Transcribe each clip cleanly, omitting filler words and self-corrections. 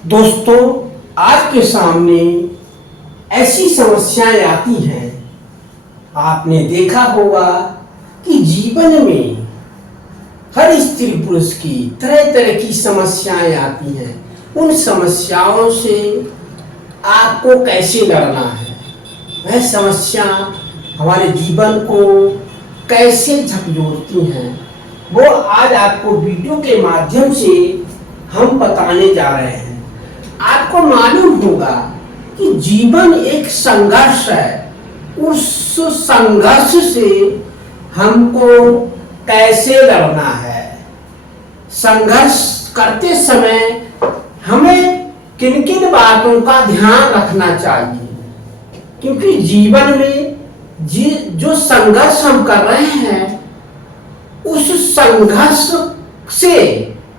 दोस्तों, आज के सामने ऐसी समस्याएं आती हैं। आपने देखा होगा कि जीवन में हर स्त्री पुरुष की तरह तरह की समस्याएं आती हैं। उन समस्याओं से आपको कैसे लड़ना है, वह समस्या हमारे जीवन को कैसे झकझोरती हैं, वो आज आपको वीडियो के माध्यम से हम बताने जा रहे हैं। आपको मालूम होगा कि जीवन एक संघर्ष है। उस संघर्ष से हमको कैसे लड़ना है, संघर्ष करते समय हमें किन किन बातों का ध्यान रखना चाहिए, क्योंकि जीवन में जो संघर्ष हम कर रहे हैं उस संघर्ष से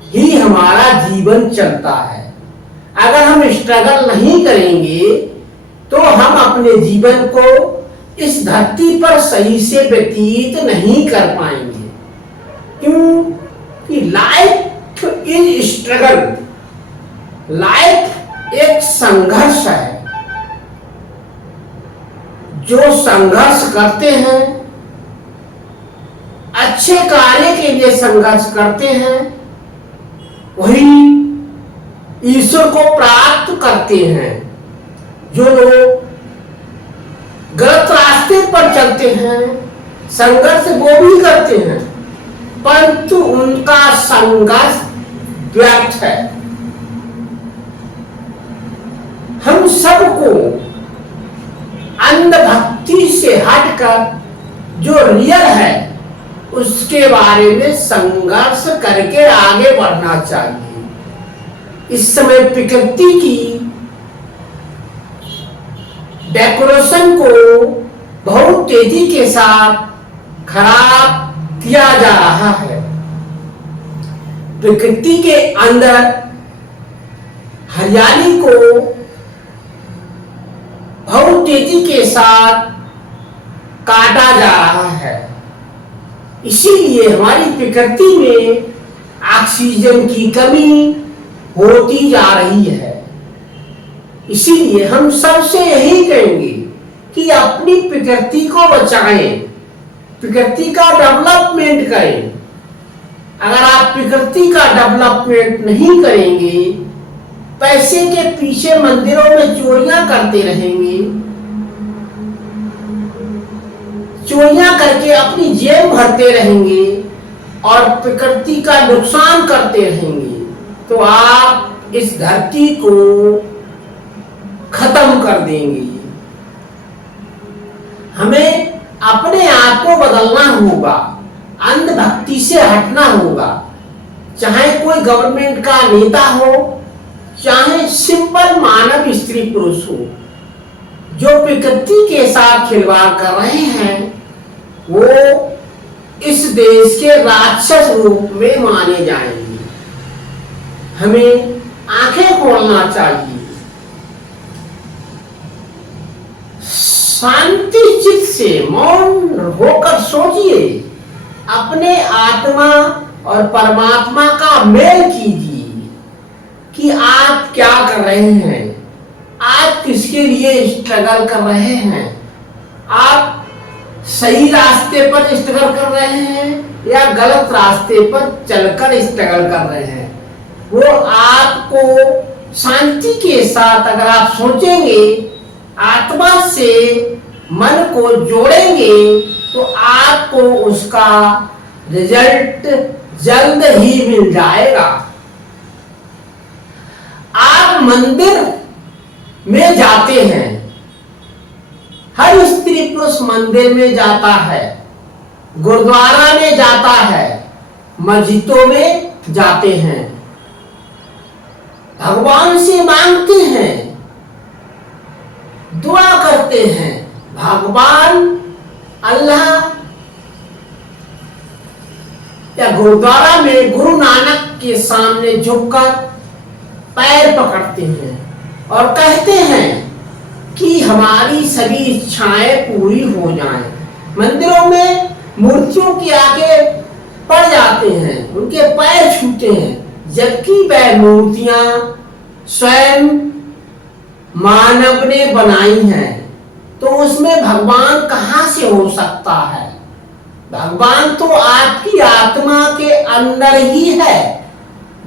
ही हमारा जीवन चलता है। अगर हम स्ट्रगल नहीं करेंगे तो हम अपने जीवन को इस धरती पर सही से व्यतीत नहीं कर पाएंगे, क्योंकि लाइफ इज स्ट्रगल, लाइफ एक संघर्ष है। जो संघर्ष करते हैं, अच्छे कार्य के लिए संघर्ष करते हैं, वही ईश्वर को प्राप्त करते हैं। जो लोग गलत रास्ते पर चलते हैं, संघर्ष वो भी करते हैं, परंतु उनका संघर्ष व्यर्थ है। हम सबको अंधभक्ति से हटकर जो रियल है उसके बारे में संघर्ष करके आगे बढ़ना चाहिए। इस समय प्रकृति की डेकोरेशन को बहुत तेजी के साथ खराब किया जा रहा है। प्रकृति के अंदर हरियाली को बहुत तेजी के साथ काटा जा रहा है। इसीलिए हमारी प्रकृति में ऑक्सीजन की कमी होती जा रही है। इसीलिए हम सबसे यही कहेंगे कि अपनी प्रकृति को बचाएं, प्रकृति का डेवलपमेंट करें। अगर आप प्रकृति का डेवलपमेंट नहीं करेंगे, पैसे के पीछे मंदिरों में चोरियां करते रहेंगे, चोरियां करके अपनी जेब भरते रहेंगे और प्रकृति का नुकसान करते रहेंगे, तो आप इस धरती को खत्म कर देंगे। हमें अपने आप को बदलना होगा, अंधभक्ति से हटना होगा। चाहे कोई गवर्नमेंट का नेता हो, चाहे सिंपल मानव स्त्री पुरुष हो, जो प्रकृति के साथ खिलवाड़ कर रहे हैं वो इस देश के राक्षस रूप में माने जाएंगे। हमें आंखें खोलना चाहिए, शांति चित्त से मौन होकर सोचिए, अपने आत्मा और परमात्मा का मेल कीजिए कि आप क्या कर रहे हैं, आप किसके लिए स्ट्रगल कर रहे हैं, आप सही रास्ते पर स्ट्रगल कर रहे हैं या गलत रास्ते पर चलकर स्ट्रगल कर रहे हैं। वो आपको शांति के साथ अगर आप सोचेंगे, आत्मा से मन को जोड़ेंगे, तो आपको उसका रिजल्ट जल्द ही मिल जाएगा। आप मंदिर में जाते हैं, हर स्त्री पुरुष मंदिर में जाता है, गुरुद्वारा में जाता है, मस्जिदों में जाते हैं, भगवान से मांगते हैं, दुआ करते हैं। भगवान अल्लाह या गुरुद्वारा में गुरु नानक के सामने झुककर पैर पकड़ते हैं और कहते हैं कि हमारी सभी इच्छाएं पूरी हो जाएं। मंदिरों में मूर्तियों के आगे पड़ जाते हैं, उनके पैर छूते हैं, जबकि वह मूर्तियां स्वयं मानव ने बनाई हैं, तो उसमें भगवान कहां से हो सकता है? भगवान तो आपकी आत्मा के अंदर ही है,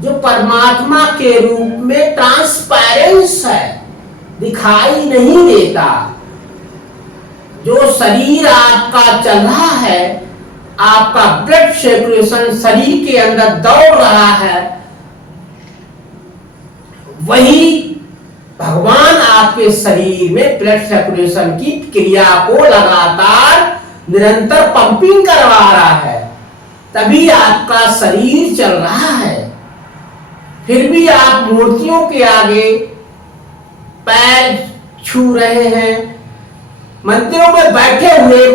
जो परमात्मा के रूप में ट्रांसपेरेंस है, दिखाई नहीं देता। जो शरीर आपका चल रहा है, आपका ब्लड सर्कुलेशन शरीर के अंदर दौड़ रहा है, वही भगवान आपके शरीर में ब्लड सर्कुलेशन की क्रिया को लगातार निरंतर पंपिंग करवा रहा है, तभी आपका शरीर चल रहा है। फिर भी आप मूर्तियों के आगे पैर छू रहे हैं, मंदिरों में बैठे हुए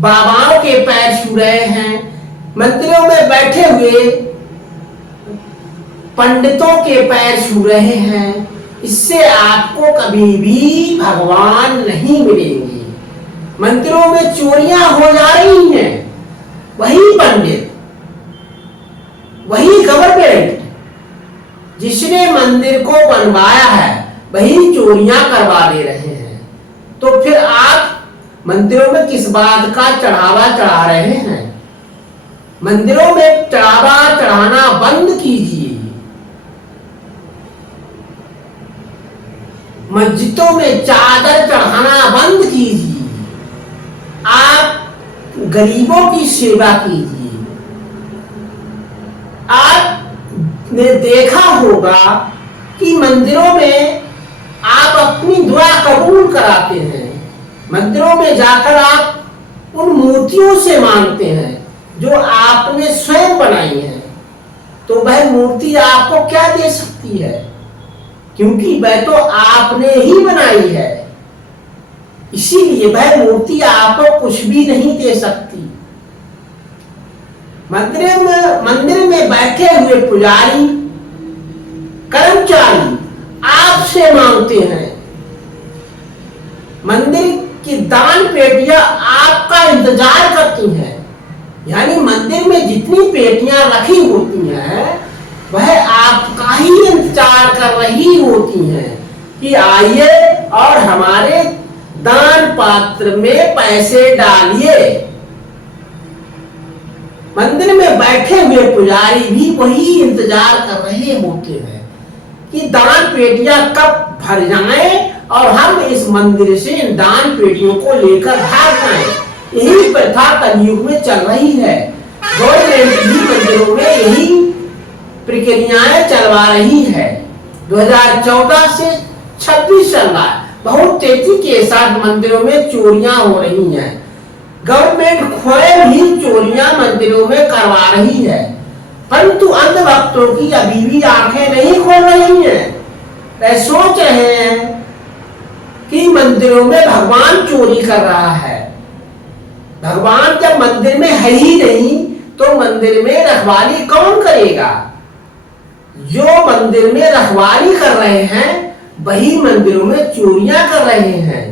बाबाओं के पैर छू रहे हैं, मंदिरों में बैठे हुए पंडितों के पैर छू रहे हैं। इससे आपको कभी भी भगवान नहीं मिलेंगे। मंदिरों में चोरियां हो जा रही हैं, वही पंडित, वही गवर्नमेंट जिसने मंदिर को बनवाया है, वही चोरियां करवा दे रहे हैं। तो फिर आप मंदिरों में किस बात का चढ़ावा चढ़ा रहे हैं? मंदिरों में चढ़ावा चढ़ाना बंद कीजिए। मस्जिदों में चादर चढ़ाना बंद कीजिए। आप गरीबों की सेवा कीजिए। आपने देखा होगा कि मंदिरों में आप अपनी दुआ कबूल कराते हैं। मंदिरों में जाकर आप उन मूर्तियों से मांगते हैं जो आपने स्वयं बनाई है, तो वह मूर्ति आपको क्या दे सकती है? क्योंकि वह तो आपने ही बनाई है, इसीलिए वह मूर्ति आपको कुछ भी नहीं दे सकती। मंदिर में बैठे हुए पुजारी, कर्मचारी आपसे मांगते हैं। मंदिर की दान पेटियां आपका इंतजार करती हैं। यानी मंदिर में जितनी पेटियां रखी होती हैं, वह आपका ही इंतजार कर रही होती हैं कि आइए और हमारे दान पात्र में पैसे डालिए। मंदिर में बैठे हुए पुजारी भी वही इंतजार कर रहे होते हैं कि दान पेटियां कब भर जाएं और हम इस मंदिर से इन दान पेटियों को लेकर भाग जाएं। यही प्रथा कलयुग में चल रही है। गवर्नमेंट भी मंदिरों में यही प्रक्रियाएं चलवा रही है। 2014 से 26 चल रहा है। बहुत तेजी के साथ मंदिरों में चोरियां हो रही हैं। गवर्नमेंट स्वयं ही चोरियां मंदिरों में करवा रही है, परंतु अंधभक्तों की अभी भी आंखें नहीं खोल रही हैं। वे सोच रहे हैं कि मंदिरों में भगवान चोरी कर रहा है। भगवान जब मंदिर में है ही नहीं, तो मंदिर में रखवाली कौन करेगा? जो मंदिर में रखवाली कर रहे हैं, वही मंदिरों में चोरियां कर रहे हैं।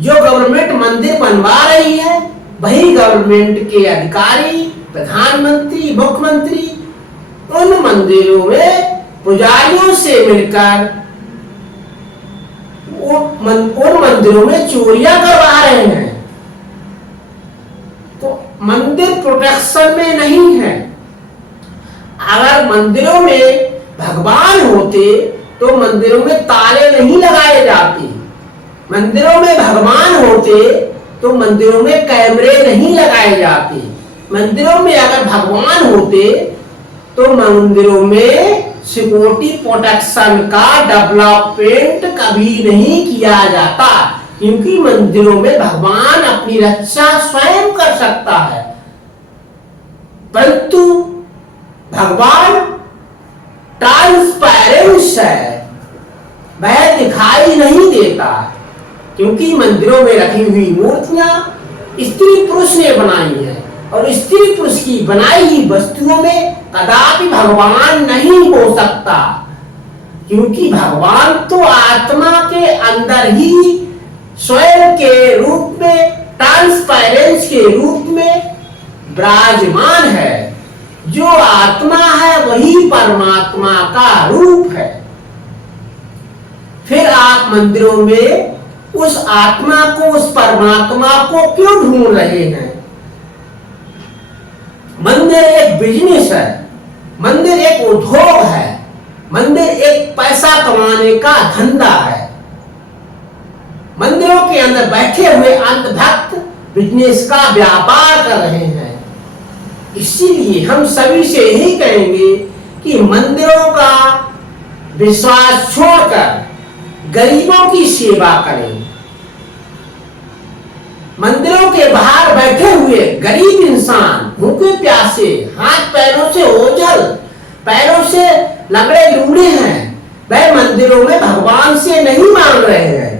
जो गवर्नमेंट मंदिर बनवा रही है, वही गवर्नमेंट के अधिकारी, प्रधानमंत्री, मुख्यमंत्री उन मंदिरों में पुजारियों से मिलकर उन मंदिरों में चोरियां करवा रहे हैं। तो मंदिर प्रोटेक्शन में नहीं है। अगर मंदिरों में भगवान होते तो मंदिरों में ताले नहीं लगाए जाते। मंदिरों में भगवान होते तो मंदिरों में कैमरे नहीं लगाए जाते। मंदिरों में अगर भगवान होते तो मंदिरों में सिक्योरिटी प्रोटेक्शन का डेवलपमेंट कभी नहीं किया जाता, क्योंकि मंदिरों में भगवान अपनी रक्षा स्वयं कर सकता है। परंतु भगवान ट्रांसपेरेंस है, वह दिखाई नहीं देता, क्योंकि मंदिरों में रखी हुई मूर्तियां स्त्री पुरुष ने बनाई है, और स्त्री पुरुष की बनाई हुई वस्तुओं में कदापि भगवान नहीं हो सकता, क्योंकि भगवान तो आत्मा के अंदर ही स्वयं के रूप में, ट्रांसपेरेंस के रूप में विराजमान है। जो आत्मा है वही परमात्मा का रूप है। फिर आप मंदिरों में उस आत्मा को, उस परमात्मा को क्यों ढूंढ रहे हैं? मंदिर एक बिजनेस है, मंदिर एक उद्योग है, मंदिर एक पैसा कमाने का धंधा है। मंदिरों के अंदर बैठे हुए अंधभक्त बिजनेस का व्यापार कर रहे हैं। इसीलिए हम सभी से यही कहेंगे कि मंदिरों का विश्वास छोड़कर गरीबों की सेवा करें। मंदिरों के बाहर बैठे हुए गरीब इंसान, भूखे प्यासे, हाथ पैरों से ओझल, पैरों से लंगड़े लूढ़े हैं, वह मंदिरों में भगवान से नहीं मांग रहे हैं,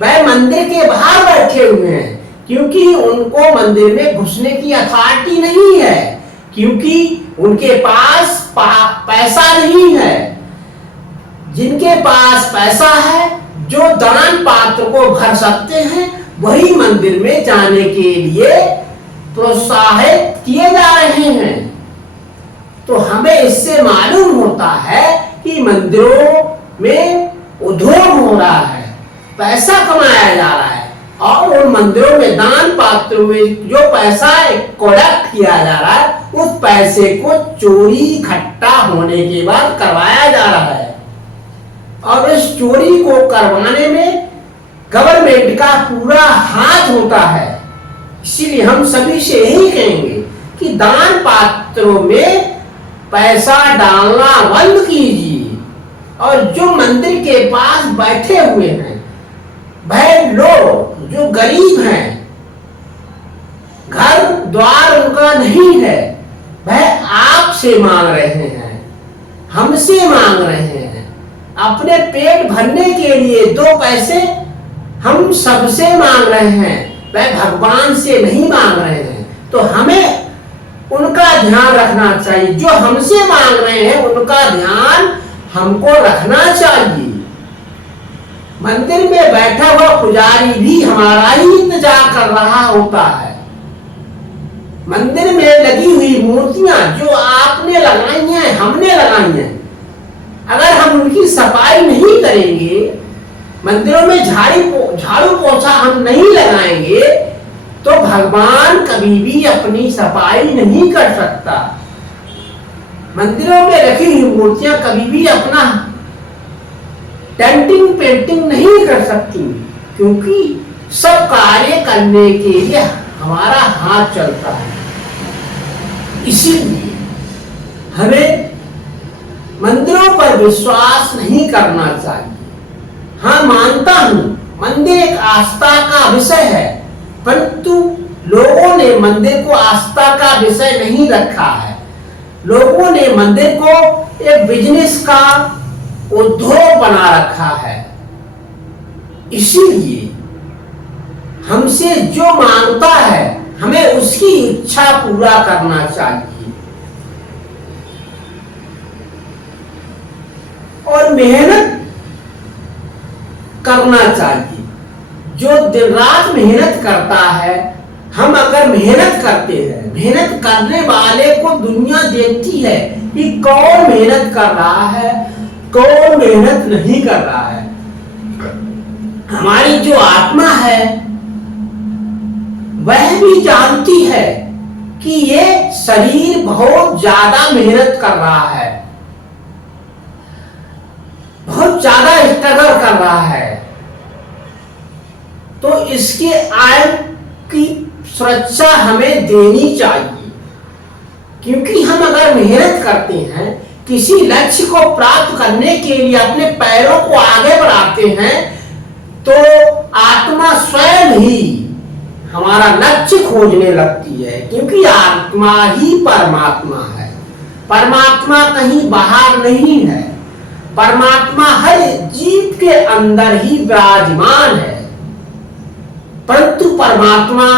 वह मंदिर के बाहर बैठे हुए हैं, क्योंकि उनको मंदिर में घुसने की अथॉरिटी नहीं है, क्योंकि उनके पास पैसा नहीं है। जिनके पास पैसा है, जो दान पात्र को भर सकते हैं, वही मंदिर में जाने के लिए प्रोत्साहित किए जा रहे हैं। तो हमें इससे मालूम होता है कि मंदिरों में उद्योग हो रहा है, पैसा कमाया जा रहा है, और उन मंदिरों में दान पात्रों में जो पैसा कलेक्ट किया जा रहा है, उस पैसे को चोरी इकट्ठा होने के बाद करवाया जा रहा है। और इस चोरी को करवाने में गवर्नमेंट का पूरा हाथ होता है। इसीलिए हम सभी से यही कहेंगे कि दान पात्रों में पैसा डालना बंद कीजिए, और जो मंदिर के पास बैठे हुए हैं, वह लोग जो गरीब हैं, घर द्वार उनका नहीं है, वह आपसे मांग रहे हैं, हमसे मांग रहे हैं। अपने पेट भरने के लिए दो पैसे हम सबसे मांग रहे हैं, वह भगवान से नहीं मांग रहे हैं। तो हमें उनका ध्यान रखना चाहिए, जो हमसे मांग रहे हैं उनका ध्यान हमको रखना चाहिए। मंदिर में बैठा हुआ पुजारी भी हमारा ही इंतजार कर रहा होता है। मंदिर में लगी हुई मूर्तियां जो आपने लगाई हैं, हमने लगाई हैं, अगर हम उनकी सफाई नहीं करेंगे, मंदिरों में झाड़ू पोछा हम नहीं लगाएंगे, तो भगवान कभी भी अपनी सफाई नहीं कर सकता। मंदिरों में रखी हुई मूर्तियां कभी भी अपना डेंटिंग पेंटिंग नहीं कर सकती, क्योंकि सब कार्य करने के लिए हमारा हाथ चलता है। इसीलिए हमें मंदिरों पर विश्वास नहीं करना चाहिए। हाँ, मानता हूं मंदिर एक आस्था का विषय है, परंतु लोगों ने मंदिर को आस्था का विषय नहीं रखा है। लोगों ने मंदिर को एक बिजनेस का उद्योग बना रखा है। इसीलिए हमसे जो मांगता है, हमें उसकी इच्छा पूरा करना चाहिए और मेहनत करना चाहिए। जो दिन रात मेहनत करता है, हम अगर मेहनत करते हैं, मेहनत करने वाले को दुनिया देखती है कि कौन मेहनत कर रहा है, कौन मेहनत नहीं कर रहा है। हमारी जो आत्मा है वह भी जानती है कि ये शरीर बहुत ज्यादा मेहनत कर रहा है, बहुत ज्यादा स्ट्रगल कर रहा है, तो इसके आय की सुरक्षा हमें देनी चाहिए। क्योंकि हम अगर मेहनत करते हैं, किसी लक्ष्य को प्राप्त करने के लिए अपने पैरों को आगे बढ़ाते हैं, तो आत्मा स्वयं ही हमारा लक्ष्य खोजने लगती है, क्योंकि आत्मा ही परमात्मा है। परमात्मा कहीं बाहर नहीं है, परमात्मा हर जीव के अंदर ही विराजमान है। परंतु परमात्मा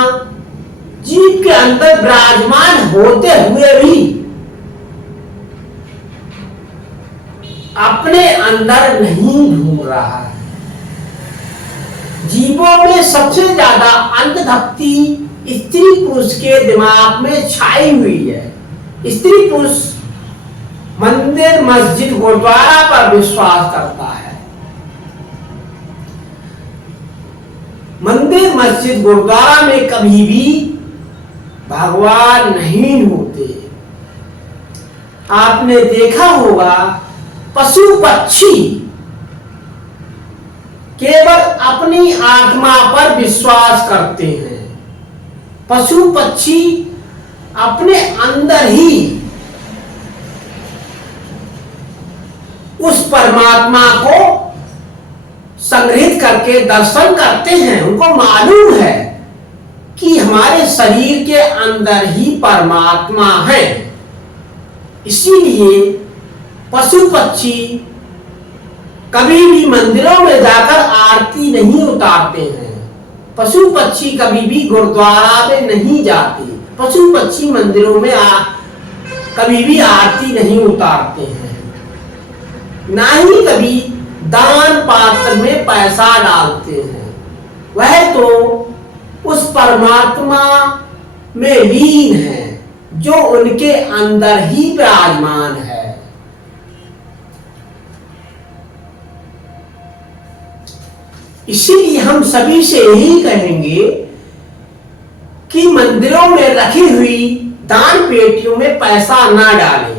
जीव के अंदर विराजमान होते हुए भी अपने अंदर नहीं ढूंढ रहा है। जीवों में सबसे ज्यादा अंधभक्ति स्त्री पुरुष के दिमाग में छाई हुई है। स्त्री पुरुष मंदिर, मस्जिद, गुरुद्वारा पर विश्वास करता है, मंदिर मस्जिद गुरुद्वारा में कभी भी भगवान नहीं होते। आपने देखा होगा पशु पक्षी केवल अपनी आत्मा पर विश्वास करते हैं। पशु पक्षी अपने अंदर ही उस परमात्मा को संग्रहित करके दर्शन करते हैं। उनको मालूम है कि हमारे शरीर के अंदर ही परमात्मा है। इसीलिए पशु पक्षी कभी भी मंदिरों में जाकर आरती नहीं उतारते हैं। पशु पक्षी कभी भी गुरुद्वारा में नहीं जाते। पशु पक्षी मंदिरों में कभी भी आरती नहीं उतारते हैं, ना ही कभी दान पात्र में पैसा डालते हैं। वह तो उस परमात्मा में लीन है जो उनके अंदर ही विराजमान है। इसीलिए हम सभी से यही कहेंगे कि मंदिरों में रखी हुई दान पेटियों में पैसा ना डालें।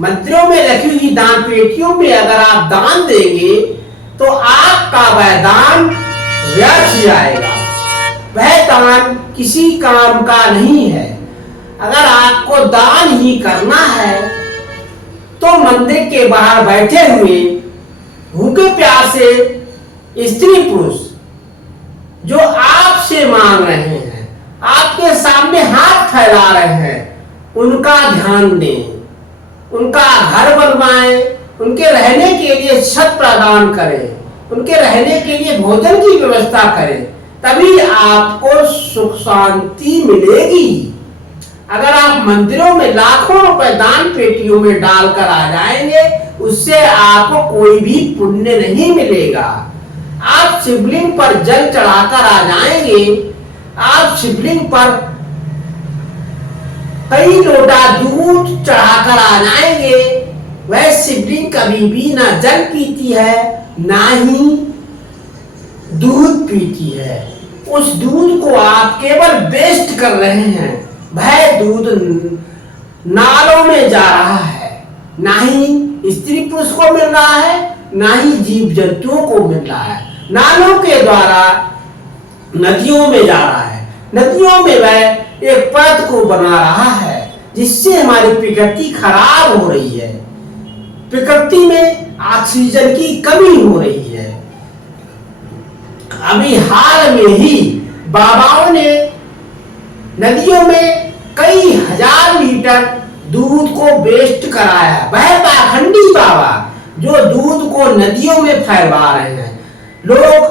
मंदिरों में रखी हुई दान पेटियों में अगर आप दान देंगे तो आपका वह दान व्यर्थ जाएगा। वह दान किसी काम का नहीं है। अगर आपको दान ही करना है तो मंदिर के बाहर बैठे हुए भूखे प्यासे स्त्री पुरुष जो आपसे मांग रहे हैं, आपके सामने हाथ फैला रहे हैं, उनका ध्यान दें, उनका घर बनवाएं, उनके रहने के लिए छत प्रदान करें, उनके रहने के लिए भोजन की व्यवस्था करें, तभी आपको सुख शांति मिलेगी। अगर आप मंदिरों में लाखों रुपए दान पेटियों में डालकर आ जाएंगे, उससे आपको कोई भी पुण्य नहीं मिलेगा। आप शिवलिंग पर जल चढ़ाकर आ जाएंगे, आप शिवलिंग पर कई लोटा दूध चढ़ाकर आ जाएंगे, वह शिवलिंग कभी भी ना जल पीती है ना ही दूध पीती है। उस दूध को आप केवल वेस्ट कर रहे हैं। वह दूध नालों में जा रहा है, ना ही स्त्री पुरुष को मिल रहा है, ना ही जीव जंतुओं को मिल रहा है। नालों के द्वारा नदियों में जा रहा है। नदियों में वह एक परत को बना रहा है जिससे हमारी प्रकृति खराब हो रही है। प्रकृति में ऑक्सीजन की कमी हो रही है। अभी हाल में ही बाबाओं ने नदियों में कई हजार लीटर दूध को वेस्ट कराया। वह पाखंडी बाबा जो दूध को नदियों में फैला रहे हैं। लोग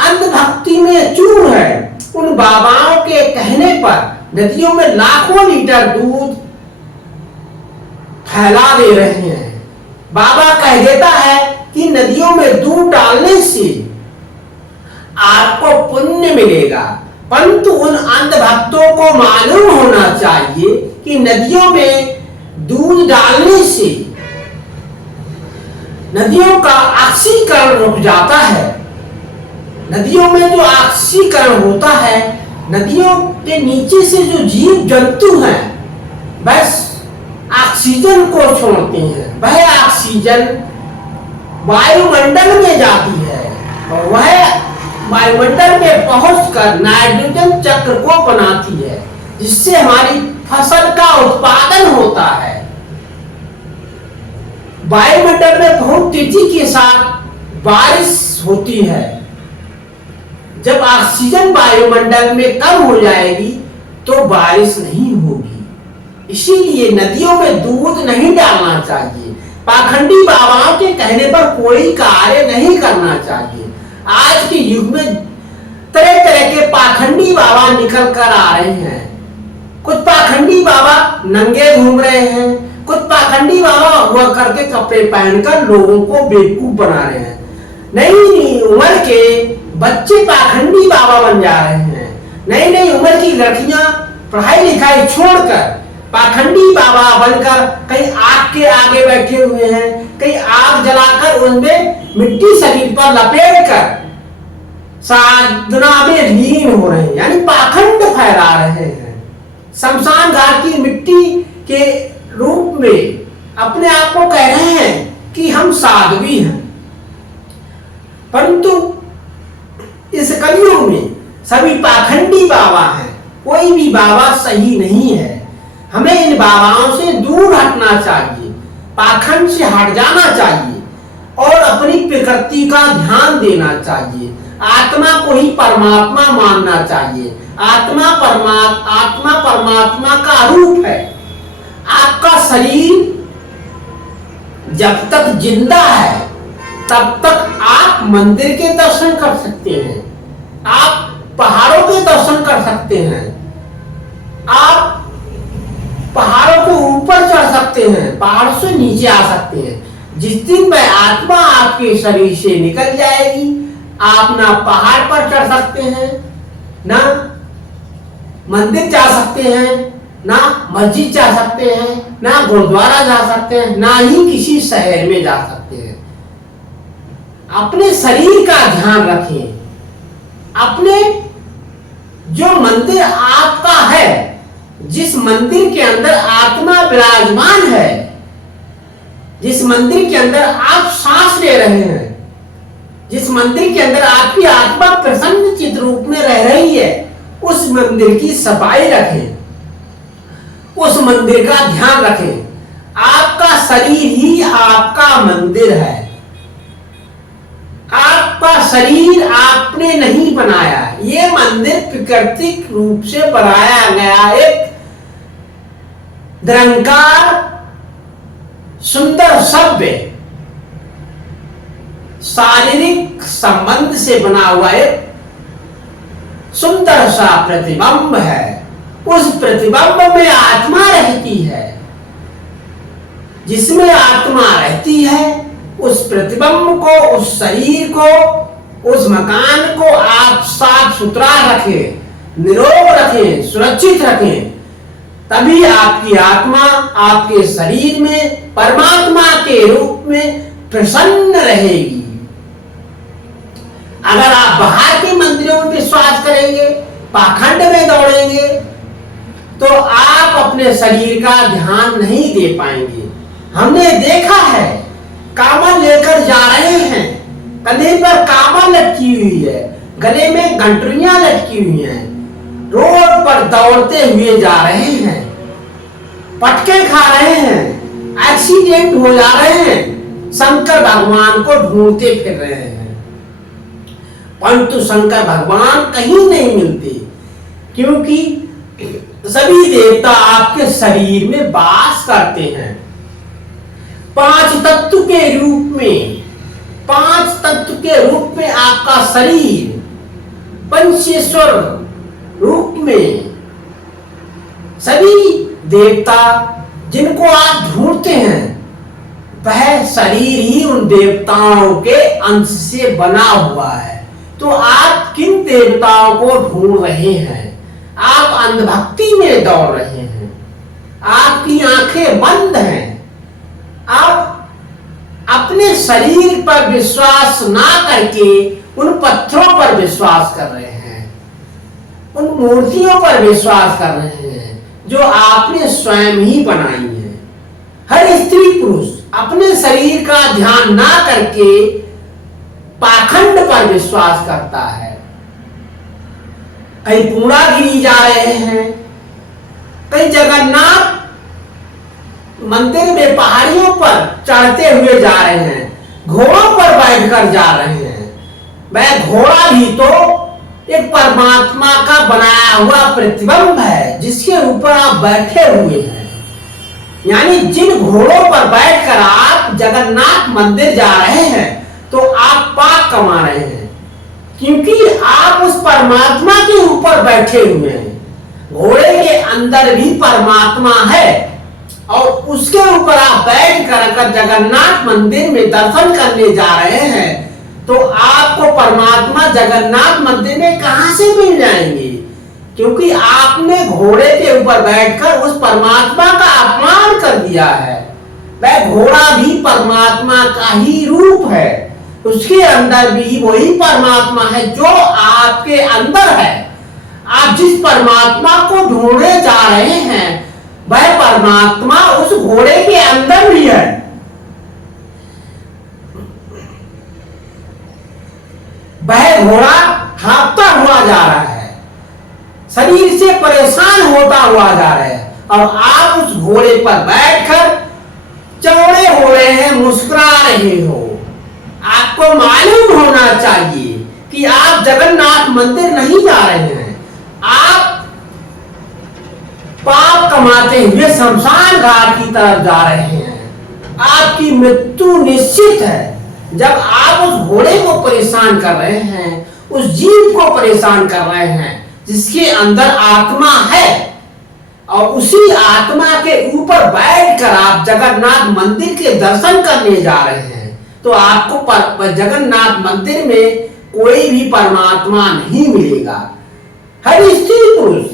अंधभक्ति में चूर है। उन बाबाओं के कहने पर नदियों में लाखों लीटर दूध फैला दे रहे हैं। बाबा कह देता है कि नदियों में दूध डालने से आपको पुण्य मिलेगा, परंतु उन अंधभक्तों को मालूम होना चाहिए कि नदियों में दूध डालने से नदियों का ऑक्सीकरण रुक जाता है। नदियों में जो ऑक्सीकरण होता है, नदियों के नीचे से जो जीव जंतु हैं बस ऑक्सीजन को छोड़ते हैं। वह ऑक्सीजन वायुमंडल में जाती है और वह वायुमंडल में पहुंचकर नाइट्रोजन चक्र को बनाती है, जिससे हमारी फसल का उत्पादन होता है। वायुमंडल में बहुत तेजी के साथ बारिश होती है। जब ऑक्सीजन वायुमंडल में कम हो जाएगी तो बारिश नहीं होगी। इसीलिए नदियों में दूध नहीं डालना चाहिए। पाखंडी बाबाओं के कहने पर कोई कार्य नहीं करना चाहिए। आज के युग में तरह तरह के पाखंडी बाबा निकल कर आ रहे हैं। कुछ पाखंडी बाबा नंगे घूम रहे हैं, कुछ पाखंडी बाबा हुआ करके कपड़े पहनकर लोगों को बेवकूफ बना रहे हैं। नई उम्र के बच्चे पाखंडी बाबा बन जा रहे हैं। नई नई उम्र की लड़कियां पढ़ाई लिखाई छोड़कर पाखंडी बाबा बनकर कहीं आग के आगे बैठे हुए हैं, कहीं आग जलाकर उनमें मिट्टी शरीर पर लपेट कर साधना में लीन हो रहे हैं, यानी पाखंड फैला रहे हैं। शमशान घाट की मिट्टी के रूप में अपने आप को कह रहे हैं कि हम साध्वी हैं, परंतु इस कलयुग में सभी पाखंडी बाबा हैं। कोई भी बाबा सही नहीं है। हमें इन बाबाओं से दूर हटना चाहिए, पाखंड से हट जाना चाहिए और अपनी प्रकृति का ध्यान देना चाहिए। आत्मा को ही परमात्मा मानना चाहिए। आत्मा परमात्मा का रूप है। आपका शरीर जब तक जिंदा है तब तक आप मंदिर के दर्शन कर सकते हैं, आप पहाड़ों के दर्शन कर सकते हैं, आप पहाड़ों के ऊपर चढ़ सकते हैं, पहाड़ से नीचे आ सकते हैं। जिस दिन वह आत्मा आपके शरीर से निकल जाएगी, आप ना पहाड़ पर चढ़ सकते हैं, ना मंदिर जा सकते हैं, ना मस्जिद जा सकते हैं, ना गुरुद्वारा जा सकते हैं, ना ही किसी शहर में जा सकते हैं। अपने शरीर का ध्यान रखें। अपने जो मंदिर आपका है, जिस मंदिर के अंदर आत्मा विराजमान है, जिस मंदिर के अंदर आप सांस ले रहे हैं, जिस मंदिर के अंदर आपकी आत्मा प्रसन्न चित्त रूप में रह रही है, उस मंदिर की सफाई रखें, उस मंदिर का ध्यान रखें। आपका शरीर ही आपका मंदिर है। आपका शरीर आपने नहीं बनाया। ये मंदिर प्राकृतिक रूप से बनाया गया एक निरंकार सुंदर सभ्य शारीरिक संबंध से बना हुआ एक सुंदर सा प्रतिबिंब है। उस प्रतिबिंब में आत्मा रहती है। जिसमें आत्मा रहती है, उस प्रतिबिंब को, उस शरीर को, उस मकान को आप साफ सुथरा रखें, निरोग रखें, सुरक्षित रखें। तभी आपकी आत्मा आपके शरीर में परमात्मा के रूप में प्रसन्न रहेगी। अगर आप बाहर के मंदिरों में विश्वास करेंगे, पाखंड में दौड़ेंगे, तो आप अपने शरीर का ध्यान नहीं दे पाएंगे। हमने देखा है, कामन लेकर जा रहे हैं, कंधे पर कामन लटकी हुई है, गले में घंटरियां लटकी हुई हैं, रोड पर दौड़ते हुए जा रहे हैं, पटके खा रहे हैं, एक्सीडेंट हो जा रहे हैं, शंकर भगवान को ढूंढते फिर रहे हैं, परंतु शंकर भगवान कहीं नहीं मिलते, क्योंकि सभी देवता आपके शरीर में वास करते हैं। पांच तत्व के रूप में, पांच तत्व के रूप में आपका शरीर, पंचेश्वर रूप में सभी देवता जिनको आप ढूंढते हैं, वह शरीर ही उन देवताओं के अंश से बना हुआ है। तो आप किन देवताओं को ढूंढ रहे हैं? आप अंधभक्ति में दौड़ रहे हैं, आपकी आंखें बंद हैं, आप अपने शरीर पर विश्वास ना करके उन पत्थरों पर विश्वास कर रहे हैं, उन मूर्तियों पर विश्वास कर रहे हैं जो आपने स्वयं ही बनाई है। हर स्त्री पुरुष अपने शरीर का ध्यान ना करके पाखंड पर विश्वास करता है। कहीं पूर्णागिरी जा रहे हैं, कहीं जगन्नाथ मंदिर में पहाड़ियों पर चढ़ते हुए जा रहे हैं, घोड़ों पर बैठकर जा रहे हैं। वह घोड़ा भी तो एक परमात्मा का बनाया हुआ प्रतिबिंब है, जिसके ऊपर आप बैठे हुए हैं। यानी जिन घोड़ों पर बैठकर आप जगन्नाथ मंदिर जा रहे हैं, तो आप पाप कमा रहे हैं, क्योंकि आप उस परमात्मा के ऊपर बैठे हुए हैं। घोड़े के अंदर भी परमात्मा है और उसके ऊपर आप बैठ कर अगर जगन्नाथ मंदिर में दर्शन करने जा रहे हैं, तो आपको परमात्मा जगन्नाथ मंदिर में कहां से मिल जाएंगे? क्योंकि आपने घोड़े के ऊपर बैठकर उस परमात्मा का अपमान कर दिया है। वह घोड़ा भी परमात्मा का ही रूप है। उसके अंदर भी वही परमात्मा है जो आपके अंदर है। आप जिस परमात्मा को ढूंढने जा रहे हैं वह परमात्मा उस घोड़े के अंदर भी है। वह घोड़ा हाँफता हुआ जा रहा है, शरीर से परेशान होता हुआ जा रहा है, और आप उस घोड़े पर बैठकर चौड़े हो रहे हैं, मुस्कुरा रहे हो। आपको मालूम होना चाहिए कि आप जगन्नाथ मंदिर नहीं जा रहे हैं, आप पाप कमाते हुए शमशान घाट की तरफ जा रहे हैं। आपकी मृत्यु निश्चित है। जब आप उस घोड़े को परेशान कर रहे हैं, उस जीव को परेशान कर रहे हैं जिसके अंदर आत्मा है, और उसी आत्मा के ऊपर बैठकर आप जगन्नाथ मंदिर के दर्शन करने जा रहे हैं, तो आपको जगन्नाथ मंदिर में कोई भी परमात्मा नहीं मिलेगा। हर स्त्री पुरुष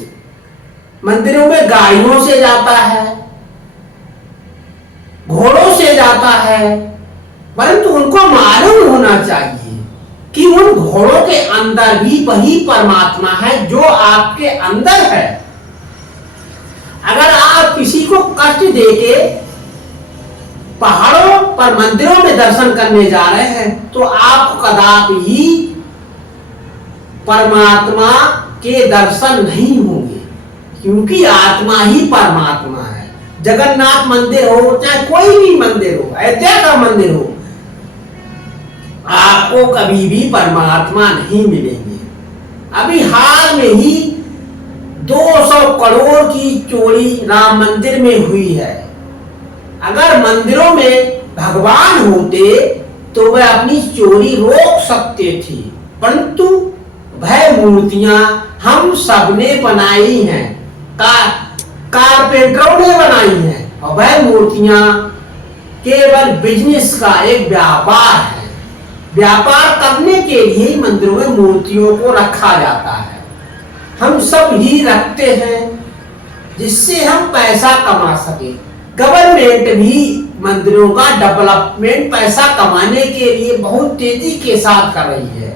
मंदिरों में गाड़ियों से जाता है, घोड़ों से जाता है, परंतु उनको मालूम होना चाहिए कि उन घोड़ों के अंदर भी वही परमात्मा है जो आपके अंदर है। अगर आप किसी को कष्ट देके पहाड़ों पर मंदिरों में दर्शन करने जा रहे हैं, तो आपको कदापि ही परमात्मा के दर्शन नहीं होंगे, क्योंकि आत्मा ही परमात्मा है। जगन्नाथ मंदिर हो चाहे कोई भी मंदिर हो, अयोध्या का मंदिर हो, आपको कभी भी परमात्मा नहीं मिलेंगे। अभी हाल में ही 200 करोड़ की चोरी राम मंदिर में हुई है। अगर मंदिरों में भगवान होते तो वह अपनी चोरी रोक सकते थे, परंतु वह मूर्तियां हम सबने बनाई हैं, कारपेंटरों ने बनाई हैं, और वह मूर्तियां केवल बिजनेस का एक व्यापार है। व्यापार करने के लिए मंदिरों में मूर्तियों को रखा जाता है। हम सब ही रखते हैं जिससे हम पैसा कमा सके। गवर्नमेंट भी मंदिरों का डेवलपमेंट पैसा कमाने के लिए बहुत तेजी के साथ कर रही है।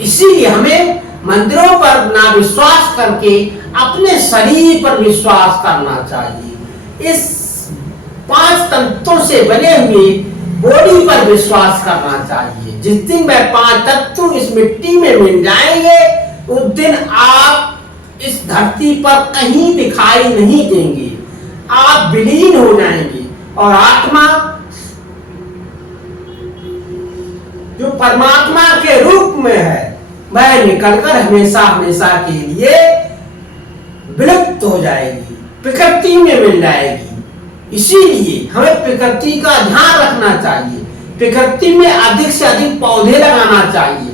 इसीलिए हमें मंदिरों पर ना विश्वास करके अपने शरीर पर विश्वास करना चाहिए। इस 5 तत्वों से बने हुए बॉडी पर विश्वास करना चाहिए। जिस दिन वह 5 तत्व इस मिट्टी में मिल जाएंगे, उस दिन आप इस धरती पर कहीं दिखाई नहीं देंगे, आप विलीन हो जाएंगे, और आत्मा जो परमात्मा के रूप में है वह निकलकर हमेशा हमेशा के लिए विलुप्त हो जाएगी, प्रकृति में मिल जाएगी। इसीलिए हमें प्रकृति का ध्यान रखना चाहिए, प्रकृति में अधिक से अधिक पौधे लगाना चाहिए,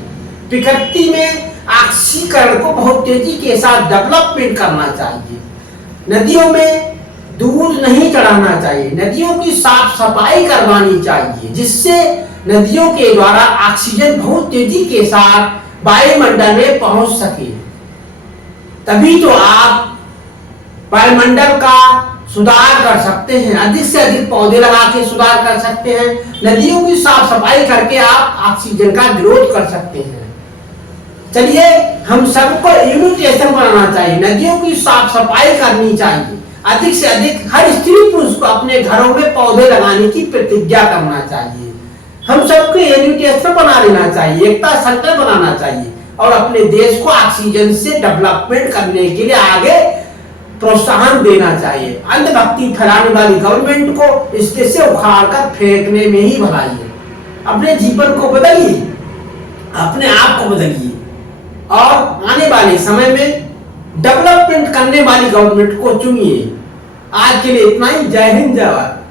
प्रकृति में ऑक्सीकरण को बहुत तेजी के साथ डेवलपमेंट करना चाहिए। नदियों में दूध नहीं चढ़ाना चाहिए, नदियों की साफ सफाई करवानी चाहिए, जिससे नदियों के द्वारा ऑक्सीजन बहुत तेजी के साथ वायुमंडल में पहुंच सके। तभी तो आप वायुमंडल का सुधार कर सकते हैं, अधिक से अधिक पौधे लगा के सुधार कर सकते हैं, नदियों की साफ सफाई करके आप ऑक्सीजन का ग्रोथ कर सकते हैं। चलिए हम सबको इम्यूनिटेशन बनाना चाहिए, नदियों की साफ सफाई करनी चाहिए, अधिक से अधिक हर स्त्री पुरुष को अपने घरों में पौधे लगाने की प्रतिज्ञा करना चाहिए। हम सबको इम्यूनिटेशन बना लेना चाहिए, एकता संकल्प बनाना चाहिए, और अपने देश को ऑक्सीजन से डेवलपमेंट करने के लिए आगे प्रोत्साहन देना चाहिए। अंधभक्ति फैलाने वाली गवर्नमेंट को इस देश से उखाड़ कर फेंकने में ही भलाई है। अपने जीवन को बदलिए, अपने आप को बदलिए, और आने वाले समय में डेवलपमेंट करने वाली गवर्नमेंट को चुनिए। आज के लिए इतना ही। जय हिंद, जय भारत।